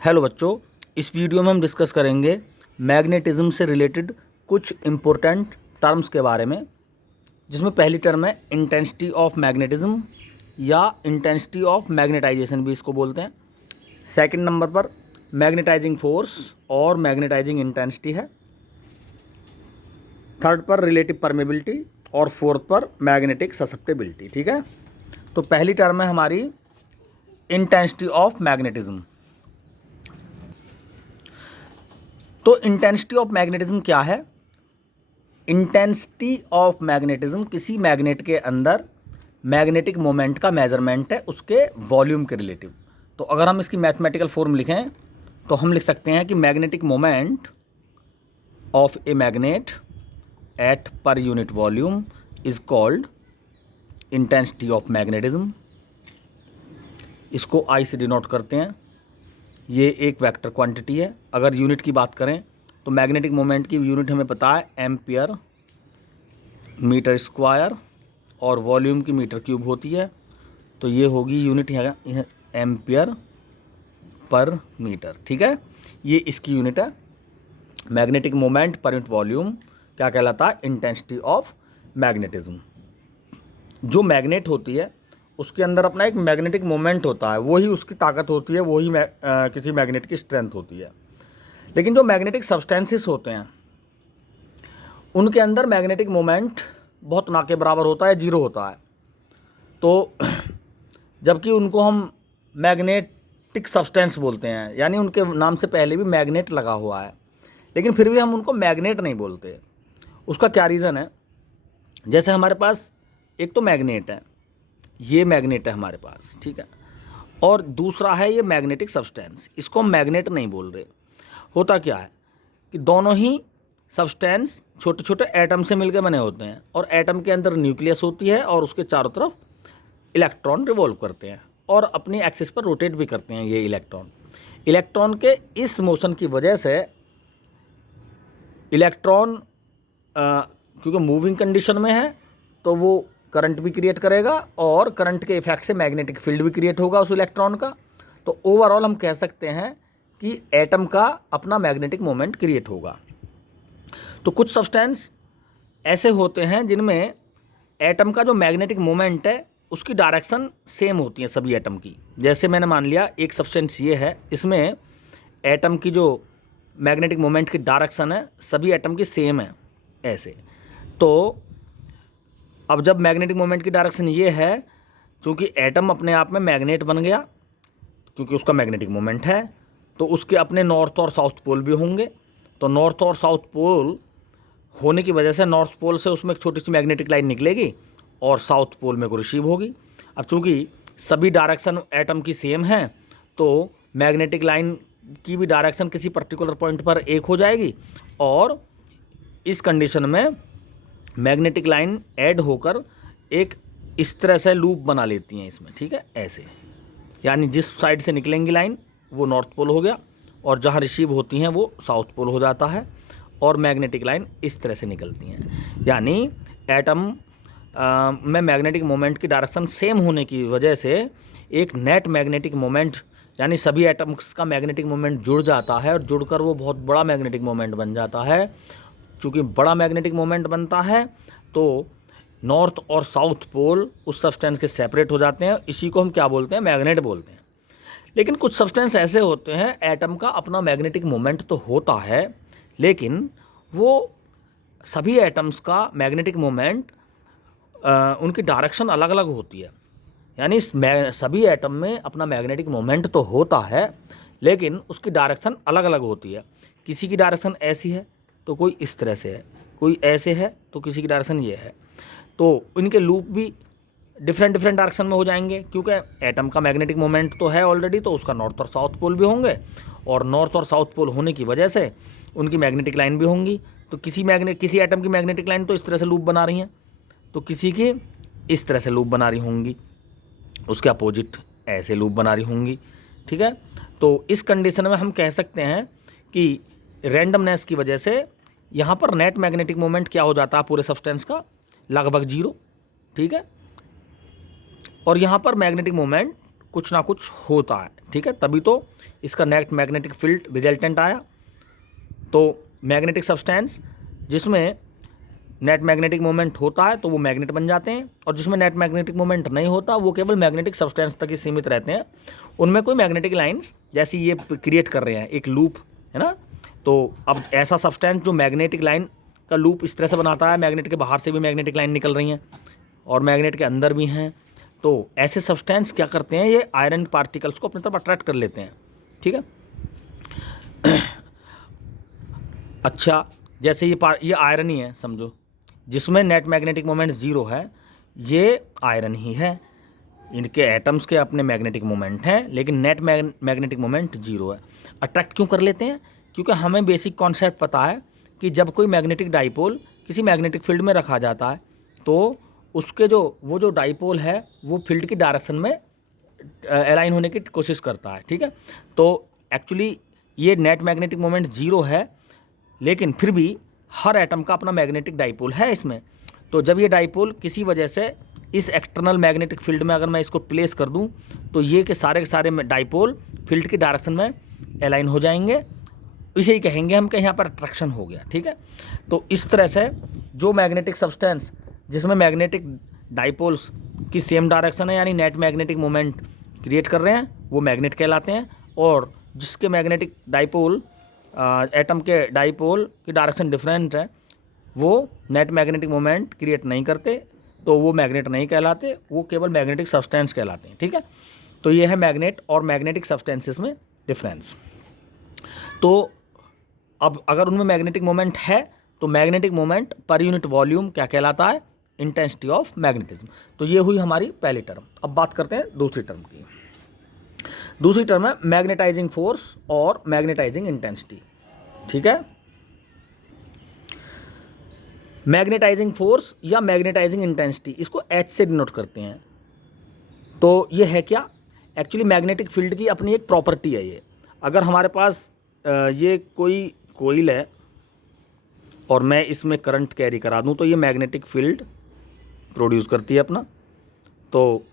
Hello बच्चों, इस video में हम डिस्कस करेंगे मैग्नेटिज्म से रिलेटेड कुछ इम्पोर्टेंट टर्म्स के बारे में, जिसमें पहली टर्म है इंटेंसिटी ऑफ मैग्नेटिज्म या इंटेंसिटी ऑफ मैग्नेटाइजेशन भी इसको बोलते हैं। सेकंड नंबर पर मैग्नेटाइजिंग फोर्स और मैग्नेटाइजिंग इंटेंसिटी है। थर्ड पर रिलेटिव परमेबिलिटी और फोर्थ पर मैग्नेटिक ससेप्टेबिलिटी। ठीक है, तो पहली टर्म है हमारी इंटेंसिटी ऑफ मैग्नेटिज्म। तो इंटेंसिटी ऑफ मैग्नेटिज्म क्या है? इंटेंसिटी ऑफ मैग्नेटिज्म किसी मैग्नेट के अंदर मैग्नेटिक मोमेंट का मेजरमेंट है उसके वॉल्यूम के रिलेटिव। तो अगर हम इसकी मैथमेटिकल फॉर्म लिखें तो हम लिख सकते हैं कि magnetic moment of a magnet at per unit volume is called intensity of magnetism. इसको आई से डिनोट करते हैं। ये एक वेक्टर क्वांटिटी है। अगर यूनिट की बात करें तो मैग्नेटिक मोमेंट की यूनिट हमें पता है एम्पियर मीटर स्क्वायर और वॉल्यूम की मीटर क्यूब होती है। तो ये होगी यूनिट है एम्पियर पर मीटर। ठीक है, ये इसकी यूनिट है। मैग्नेटिक मोमेंट पर यूनिट वॉल्यूम क्या कहलाता है? Intensity of magnetism. जो मैग्नेट होती है उसके अंदर अपना एक मैग्नेटिक मोमेंट होता है, वही उसकी ताकत होती है, वही किसी मैग्नेट की स्ट्रेंथ होती है। लेकिन जो मैग्नेटिक सब्सटेंसेस होते हैं उनके अंदर मैग्नेटिक मोमेंट बहुत ना के बराबर होता है, जीरो होता है। तो जबकि उनको हम मैग्नेटिक सब्सटेंस बोलते हैं, यानी उनके नाम से पहले भी मैग्नेट लगा हुआ है, लेकिन फिर भी हम उनको मैग्नेट नहीं बोलते। उसका क्या रीज़न है? जैसे हमारे पास एक तो मैग्नेट है, ये मैग्नेट है हमारे पास, ठीक है, और दूसरा है ये मैग्नेटिक सब्सटेंस, इसको हम मैग्नेट नहीं बोल रहे। होता क्या है कि दोनों ही सब्सटेंस छोटे छोटे एटम से मिलकर बने होते हैं, और एटम के अंदर न्यूक्लियस होती है और उसके चारों तरफ इलेक्ट्रॉन रिवॉल्व करते हैं और अपनी एक्सिस पर रोटेट भी करते हैं। ये इलेक्ट्रॉन के इस मोशन की वजह से इलेक्ट्रॉन क्योंकि मूविंग कंडीशन में है तो वो करंट भी क्रिएट करेगा और करंट के इफेक्ट से मैग्नेटिक फील्ड भी क्रिएट होगा उस इलेक्ट्रॉन का। तो ओवरऑल हम कह सकते हैं कि एटम का अपना मैग्नेटिक मोमेंट क्रिएट होगा। तो कुछ सब्सटेंस ऐसे होते हैं जिनमें एटम का जो मैग्नेटिक मोमेंट है उसकी डायरेक्शन सेम होती है सभी एटम की। जैसे मैंने मान लिया एक सब्सटेंस ये है, इसमें एटम की जो मैग्नेटिक मोमेंट की डायरेक्शन है सभी एटम की सेम है ऐसे। तो अब जब मैग्नेटिक मोमेंट की डायरेक्शन ये है, क्योंकि एटम अपने आप में मैग्नेट बन गया क्योंकि उसका मैग्नेटिक मोमेंट है, तो उसके अपने नॉर्थ और साउथ पोल भी होंगे। तो नॉर्थ और साउथ पोल होने की वजह से नॉर्थ पोल से उसमें एक छोटी सी मैग्नेटिक लाइन निकलेगी और साउथ पोल में को रिसीव होगी। अब चूँकि सभी डायरेक्शन एटम की सेम है तो मैग्नेटिक लाइन की भी डायरेक्शन किसी पर्टिकुलर पॉइंट पर एक हो जाएगी, और इस कंडीशन में मैग्नेटिक लाइन ऐड होकर एक इस तरह से लूप बना लेती हैं इसमें। ठीक है, ऐसे, यानी जिस साइड से निकलेंगी लाइन वो नॉर्थ पोल हो गया और जहाँ रिसीव होती हैं वो साउथ पोल हो जाता है, और मैग्नेटिक लाइन इस तरह से निकलती हैं। यानी एटम में मैग्नेटिक मोमेंट की डायरेक्शन सेम होने की वजह से एक नेट मैग्नेटिक मोमेंट, यानी सभी एटम्स का मैग्नेटिक मोमेंट जुड़ जाता है और जुड़कर वो बहुत बड़ा मैग्नेटिक मोमेंट बन जाता है। चूँकि बड़ा मैग्नेटिक मोमेंट बनता है तो नॉर्थ और साउथ पोल उस सब्सटेंस के सेपरेट हो जाते हैं। इसी को हम क्या बोलते हैं? मैग्नेट बोलते हैं। लेकिन कुछ सब्सटेंस ऐसे होते हैं एटम का अपना मैग्नेटिक मोमेंट तो होता है, लेकिन वो सभी एटम्स का मैग्नेटिक मोमेंट उनकी डायरेक्शन अलग अलग होती है। यानी सभी एटम में अपना मैग्नेटिक मोमेंट तो होता है लेकिन उसकी डायरेक्शन अलग अलग होती है। किसी की डायरेक्शन ऐसी है तो कोई इस तरह से है, कोई ऐसे है तो किसी की डायरेक्शन ये है। तो इनके लूप भी डिफरेंट डायरेक्शन में हो जाएंगे, क्योंकि एटम का मैग्नेटिक मोमेंट तो है ऑलरेडी, तो उसका नॉर्थ और साउथ पोल भी होंगे, और नॉर्थ और साउथ पोल होने की वजह से उनकी मैग्नेटिक लाइन भी होंगी। तो किसी एटम की मैग्नेटिक लाइन तो इस तरह से लूप बना रही हैं, तो किसी की इस तरह से लूप बना रही होंगी, उसके अपोजिट ऐसे लूप बना रही होंगी। ठीक है, तो इस कंडीशन में हम कह सकते हैं कि रैंडमनेस की वजह से यहाँ पर नेट मैग्नेटिक मोमेंट क्या हो जाता है पूरे सब्सटेंस का? लगभग जीरो। ठीक है, और यहाँ पर मैग्नेटिक मोमेंट कुछ ना कुछ होता है, ठीक है, तभी तो इसका नेट मैग्नेटिक फील्ड रिजल्टेंट आया। तो मैग्नेटिक सब्सटेंस जिसमें नेट मैग्नेटिक मोमेंट होता है तो वो मैग्नेट बन जाते हैं, और जिसमें नेट मैग्नेटिक मोमेंट नहीं होता वो केवल मैग्नेटिक सब्सटेंस तक ही सीमित रहते हैं। उनमें कोई मैग्नेटिक लाइंस जैसी ये क्रिएट कर रहे हैं, एक लूप है ना। तो अब ऐसा सब्सटेंस जो मैग्नेटिक लाइन का लूप इस तरह से बनाता है, मैग्नेट के बाहर से भी मैग्नेटिक लाइन निकल रही हैं और मैग्नेट के अंदर भी हैं, तो ऐसे सब्सटेंस क्या करते हैं, ये आयरन पार्टिकल्स को अपनी तरफ अट्रैक्ट कर लेते हैं, ठीक है। अच्छा, जैसे ये आयरन ही है समझो, जिसमें नेट मैग्नेटिक मोमेंट ज़ीरो है, ये आयरन ही है, इनके एटम्स के अपने मैग्नेटिक मोमेंट हैं लेकिन नेट मैग्नेटिक मोमेंट ज़ीरो है। अट्रैक्ट क्यों कर लेते हैं, क्योंकि हमें बेसिक कॉन्सेप्ट पता है कि जब कोई मैग्नेटिक डाइपोल किसी मैग्नेटिक फील्ड में रखा जाता है तो उसके वो जो डाइपोल है वो फील्ड की डायरेक्शन में अलाइन होने की कोशिश करता है, ठीक है। तो एक्चुअली ये नेट मैग्नेटिक मोमेंट ज़ीरो है, लेकिन फिर भी हर एटम का अपना मैग्नेटिक डाइपोल है इसमें। तो जब ये डाइपोल किसी वजह से इस एक्सटर्नल मैग्नेटिक फील्ड में अगर मैं इसको प्लेस कर दूं तो ये के सारे डाइपोल फील्ड की डायरेक्शन में अलाइन हो जाएंगे, इसे ही कहेंगे हम कि यहाँ पर अट्रैक्शन हो गया, ठीक है। तो इस तरह से जो मैग्नेटिक सब्सटेंस जिसमें मैग्नेटिक डाइपोल्स की सेम डायरेक्शन है, यानी नेट मैग्नेटिक मोमेंट क्रिएट कर रहे हैं, वो मैग्नेट कहलाते हैं। और जिसके मैग्नेटिक डाइपोल एटम के डाइपोल की डायरेक्शन डिफरेंट है, वो नेट मैग्नेटिक मोमेंट क्रिएट नहीं करते, तो वो मैग्नेट नहीं कहलाते, वो केवल मैग्नेटिक सब्सटेंस कहलाते हैं, ठीक है। तो ये है मैग्नेट और मैग्नेटिक सब्सटेंसेस में डिफरेंस। तो अब अगर उनमें मैग्नेटिक मोमेंट है तो मैग्नेटिक मोमेंट पर यूनिट वॉल्यूम क्या कहलाता है, इंटेंसिटी ऑफ मैग्नेटिज्म। तो ये हुई हमारी पहली टर्म। अब बात करते हैं दूसरी टर्म की। दूसरी टर्म है मैग्नेटाइजिंग फोर्स और मैग्नेटाइजिंग इंटेंसिटी, ठीक है। मैग्नेटाइजिंग फोर्स या मैग्नेटाइजिंग इंटेंसिटी, इसको एच से डिनोट करते हैं। तो ये है क्या, एक्चुअली मैग्नेटिक फील्ड की अपनी एक प्रॉपर्टी है ये। अगर हमारे पास ये कोई कोइल है और मैं इसमें करंट कैरी करा दूं तो ये मैग्नेटिक फील्ड प्रोड्यूस करती है अपना। तो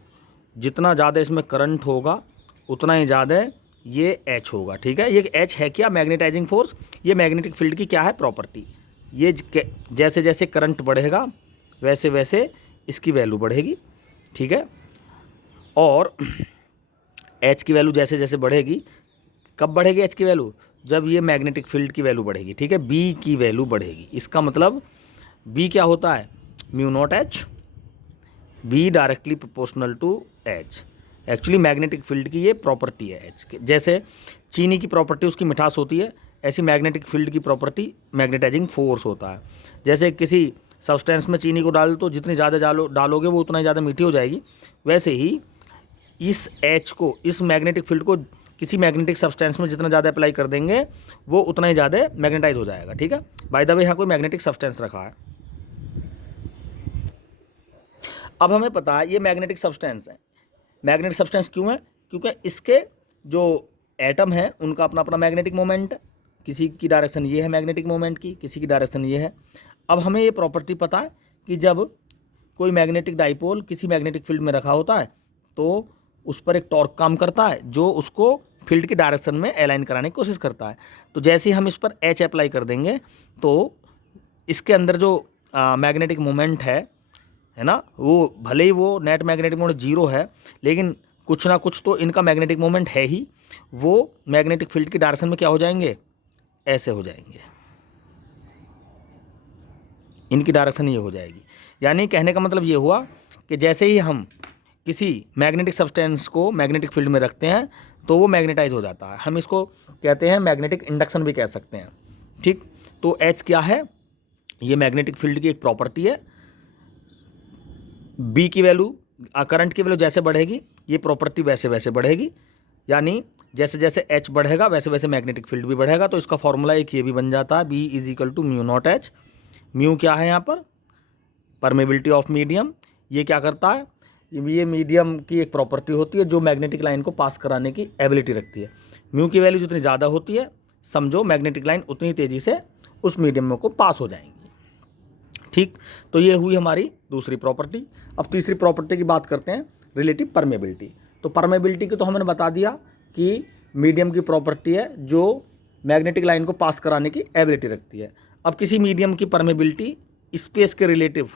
जितना ज़्यादा इसमें करंट होगा उतना ही ज़्यादा ये एच होगा, ठीक है। ये एच है क्या, मैग्नेटाइजिंग फोर्स, ये मैग्नेटिक फील्ड की क्या है प्रॉपर्टी। ये जैसे जैसे करंट बढ़ेगा वैसे वैसे इसकी वैल्यू बढ़ेगी, ठीक है। और एच की वैल्यू जैसे जैसे बढ़ेगी, कब बढ़ेगी एच की वैल्यू, जब ये मैग्नेटिक फील्ड की वैल्यू बढ़ेगी, ठीक है, बी की वैल्यू बढ़ेगी। इसका मतलब बी क्या होता है, mu not H, B directly proportional to H. Actually magnetic field की ये प्रॉपर्टी है एच के। जैसे चीनी की प्रॉपर्टी उसकी मिठास होती है, ऐसी मैग्नेटिक फील्ड की प्रॉपर्टी मैग्नेटाइजिंग फोर्स होता है। जैसे किसी सब्सटेंस में चीनी को डाल तो जितनी ज़्यादा डालोगे वो उतना ही ज़्यादा मीठी हो जाएगी, वैसे ही इस एच को, इस मैग्नेटिक फील्ड को किसी मैग्नेटिक सब्सटेंस में जितना ज़्यादा अप्लाई कर देंगे वो उतना ही ज़्यादा मैग्नेटाइज हो जाएगा, ठीक है। बाय द वे यहाँ कोई मैग्नेटिक सब्सटेंस रखा है। अब हमें पता है ये मैग्नेटिक सब्सटेंस है। मैग्नेटिक सब्सटेंस क्यों है, क्योंकि इसके जो एटम है उनका अपना अपना मैग्नेटिक मोमेंट है। किसी की डायरेक्शन ये है मैग्नेटिक मोमेंट की, किसी की डायरेक्शन ये है। अब हमें ये प्रॉपर्टी पता है कि जब कोई मैग्नेटिक डाइपोल किसी मैग्नेटिक फील्ड में रखा होता है तो उस पर एक टॉर्क काम करता है जो उसको फील्ड की डायरेक्शन में अलाइन कराने की कोशिश करता है। तो जैसे ही हम इस पर एच अप्लाई कर देंगे तो इसके अंदर जो मैग्नेटिक मोमेंट है ना, वो भले ही वो नेट मैग्नेटिक मोमेंट जीरो है, लेकिन कुछ ना कुछ तो इनका मैग्नेटिक मोमेंट है ही, वो मैग्नेटिक फील्ड की डायरेक्शन में क्या हो जाएंगे, ऐसे हो जाएंगे, इनकी डायरेक्शन ये हो जाएगी। यानी कहने का मतलब ये हुआ कि जैसे ही हम किसी मैग्नेटिक सब्सटेंस को मैग्नेटिक फील्ड में रखते हैं तो वो मैग्नेटाइज हो जाता है। हम इसको कहते हैं मैग्नेटिक इंडक्शन भी कह सकते हैं, ठीक। तो एच क्या है, ये मैग्नेटिक फील्ड की एक प्रॉपर्टी है। बी की वैल्यू, करंट की वैल्यू जैसे बढ़ेगी ये प्रॉपर्टी वैसे वैसे बढ़ेगी, यानी जैसे जैसे एच बढ़ेगा वैसे वैसे मैग्नेटिक फील्ड भी बढ़ेगा। तो इसका फॉर्मूला एक ये भी बन जाता है, B is equal to mu not H. Mu क्या है यहाँ पर, परमेबिलिटी ऑफ मीडियम। ये क्या करता है, ये मीडियम की एक प्रॉपर्टी होती है जो मैग्नेटिक लाइन को पास कराने की एबिलिटी रखती है। म्यू की वैल्यू जितनी ज़्यादा होती है समझो मैग्नेटिक लाइन उतनी तेज़ी से उस मीडियम में को पास हो जाएंगी, ठीक। तो ये हुई हमारी दूसरी प्रॉपर्टी। अब तीसरी प्रॉपर्टी की बात करते हैं, रिलेटिव परमेबिलिटी। तो परमेबिलिटी की तो हमने बता दिया कि मीडियम की प्रॉपर्टी है जो मैग्नेटिक लाइन को पास कराने की एबिलिटी रखती है। अब किसी मीडियम की परमेबिलिटी स्पेस के रिलेटिव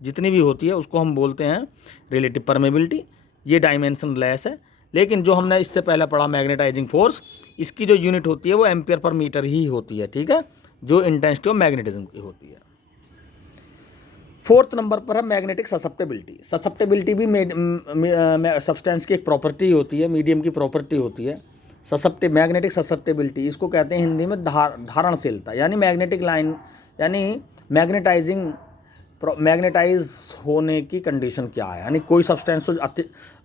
जितनी भी होती है उसको हम बोलते हैं रिलेटिव परमेबिलिटी। ये डायमेंशन लेस है, लेकिन जो हमने इससे पहले पढ़ा मैग्नेटाइजिंग फोर्स, इसकी जो यूनिट होती है वो एम्पियर पर मीटर ही होती है, ठीक है, जो इंटेंसिटी ऑफ मैग्नेटिज्म की होती है। फोर्थ नंबर पर है मैग्नेटिक ससेप्टेबिलिटी। ससेप्टेबिलिटी भी सब्सटेंस की एक प्रॉपर्टी होती है, मीडियम की प्रॉपर्टी होती है। मैग्नेटिक ससेप्टेबिलिटी इसको कहते हैं हिंदी में धारणशीलता, यानी मैग्नेटिक लाइन यानी मैग्नेटाइज होने की कंडीशन क्या है, यानी कोई सब्सटेंस तो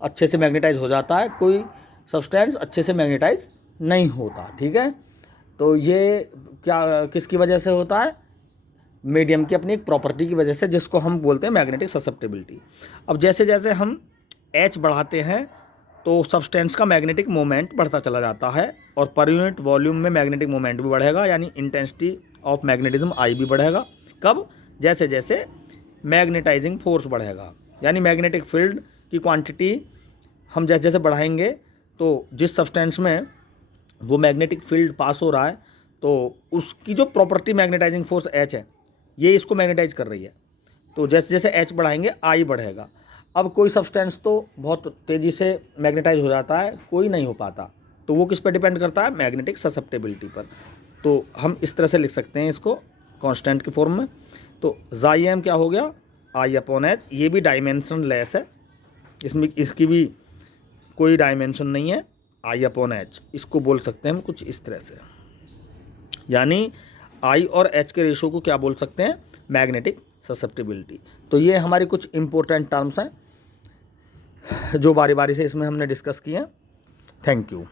अच्छे से मैग्नेटाइज हो जाता है, कोई सब्सटेंस अच्छे से मैग्नेटाइज नहीं होता, ठीक है। तो ये क्या किसकी वजह से होता है, मीडियम की अपनी एक प्रॉपर्टी की वजह से, जिसको हम बोलते हैं मैग्नेटिक ससेप्टेबिलिटी। अब जैसे जैसे हम एच बढ़ाते हैं तो सब्सटेंस का मैग्नेटिक मोमेंट बढ़ता चला जाता है, और पर यूनिट वॉल्यूम में मैग्नेटिक मोमेंट भी बढ़ेगा, यानी इंटेंसिटी ऑफ मैग्नेटिज्म आई भी बढ़ेगा। कब, जैसे जैसे मैग्नेटाइजिंग फोर्स बढ़ेगा, यानी मैग्नेटिक फील्ड की क्वांटिटी हम जैसे जैसे बढ़ाएंगे तो जिस सब्सटेंस में वो मैग्नेटिक फील्ड पास हो रहा है तो उसकी जो प्रॉपर्टी मैग्नेटाइजिंग फोर्स एच है ये इसको मैग्नेटाइज कर रही है, तो जैसे जैसे एच बढ़ाएंगे आई बढ़ेगा। अब कोई सब्सटेंस तो बहुत तेज़ी से मैग्नेटाइज हो जाता है, कोई नहीं हो पाता, तो वो किस पर डिपेंड करता है, मैग्नेटिक ससेप्टेबिलिटी पर। तो हम इस तरह से लिख सकते हैं इसको कांस्टेंट की फॉर्म में। तो जाई एम क्या हो गया, आई अपॉन एच। ये भी डायमेंशन लेस है, इसमें इसकी भी कोई डायमेंशन नहीं है, आई अपॉन एच। इसको बोल सकते हैं हम कुछ इस तरह से, यानी आई और एच के रेशो को क्या बोल सकते हैं, मैग्नेटिक ससेप्टेबिलिटी। तो ये हमारी कुछ इंपॉर्टेंट टर्म्स हैं जो बारी बारी से इसमें हमने डिस्कस किए हैं। Thank you.